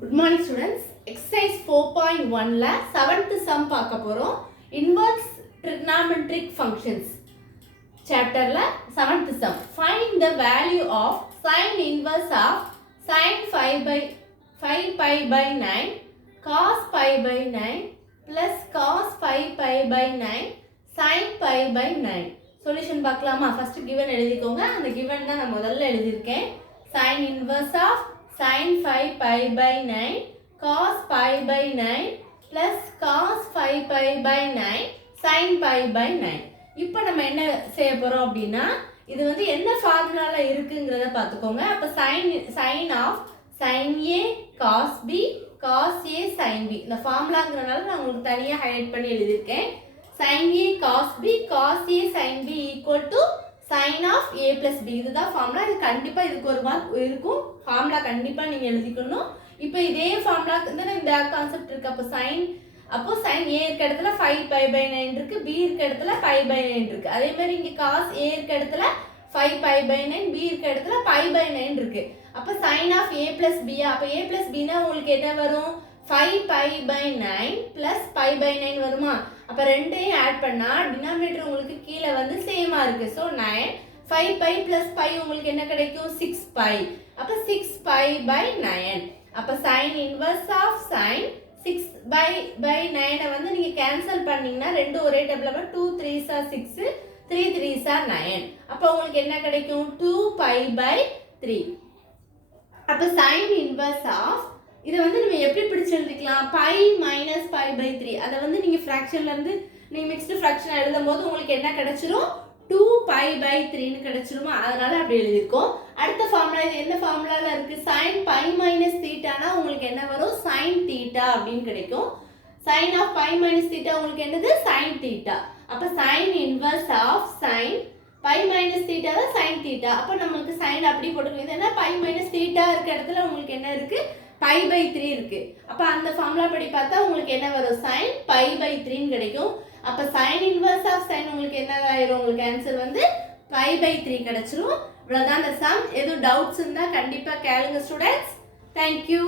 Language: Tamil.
Good morning students. Exercise 4.1 ல 7th sum பார்க்க போறோம். Inverse trigonometric functions. Chapter ல 7th sum. Find the value of sin inverse of sin 5 pi by 9 cos pi by 9 plus cos 5 pi by 9 sin pi by 9. Solution பார்க்கலாமா? First given எழுதிக்கோங்க. அந்த given தான் நான் முதல்ல எழுதியிருக்கேன். Sin inverse of sin 5 pi by 9 cos pi by 9 plus cos 5 pi by 9 sin pi by 9. இப்போ நம்ம என்ன செய்ய போறோம் அப்படின்னா இது வந்து என்ன ஃபார்முலால இருக்குங்கறத பாத்துக்கோங்க. அப்ப sin of sin a cos b cos a sin b இந்த ஃபார்முலாங்கறனால நான் உங்களுக்கு தனியா ஹைலைட் பண்ணி எழுதிருக்கேன். sin a cos b cos a sin b equal to sin of a plus b இதுதான் ஃபார்முலா. இது கண்டிப்பா இதுக்கு ஒரு மார்க் இருக்கும். ஃபார்முலா கண்டிப்பா நீங்க எழுதிக்கணும். இப்போ இதே ஃபார்முலா இந்த கான்செப்ட் இருக்கு. அப்போ sin a இருக்க இடத்துல 5 pi by 9 இருக்கு, b இருக்க இடத்துல pi by 9 இருக்கு. அதே மாதிரி இங்க cos a இருக்க இடத்துல 5 pi by 9, b இருக்க இடத்துல pi by 9 இருக்கு. அப்ப sin of a plus b அப்ப a plus b னா உங்களுக்கு என்ன வரும்? 5 pi by 9 plus pi by 9 வருமா? அப்ப ரெண்டையும் ஆட் பண்ணா டினாமினேட்டர் உங்களுக்கு கீழ வந்து சேமா இருக்கு. சோ 9 5 pi plus pi உங்களுக்கு என்ன கிடைக்கும்? 6 pi. அப்ப 6 pi by 9. அப்ப sin inverse of sin 6 by 9 வந்து நீங்க கேன்சல் பண்ணீங்கன்னா ரெண்டு ஒரே டேபிள்ல 2 3s are 6 3 3s are 9. அப்ப உங்களுக்கு என்ன கிடைக்கும்? 2 pi by 3. அப்ப sin inverse of இத வந்து நம்ம எப்படி பிடிச்சு எழுதிக்கலாம்? pi minus pi by 3. அத வந்து நீங்க ஃபிராக்ஷன்ல இருந்து நீங்க மிக்ஸ்டு ஃபிராக்ஷன் எழுதும்போது உங்களுக்கு என்ன கிடைச்சிரும்? 2 pi by 3 னு கிடைச்சிருமா? அதனால அப்படி எழுதிருக்கோம். அடுத்த ஃபார்முலா இது என்ன ஃபார்முலால இருக்கு? sin pi minus theta னா உங்களுக்கு என்ன வரும்? sin theta அப்படினு கிடைக்கும். sin of pi minus theta உங்களுக்கு என்னது? sin theta. அப்ப sin inverse of sin pi minus theta தான் sin theta. அப்ப நமக்கு sin அப்படி போட்டுக்கலாம். இது என்ன? pi minus theta இருக்க இடத்துல உங்களுக்கு என்ன இருக்கு? pi by 3 இருக்கு. அப்ப அந்த ஃபார்முலா படி பார்த்தா உங்களுக்கு என்ன வரும்? sin pi by 3 னு கிடைக்கும். அப்ப sin inverse of sin உங்களுக்கு என்ன ஆயிரும்? உங்களுக்கு ஆன்சர் வந்து pi by 3 கிடைச்சிரும். இவ்வளவுதான் அந்த சம். எது டவுட்ஸ் இருந்தா கண்டிப்பா கேளுங்க ஸ்டூடண்ட்ஸ். Thank you.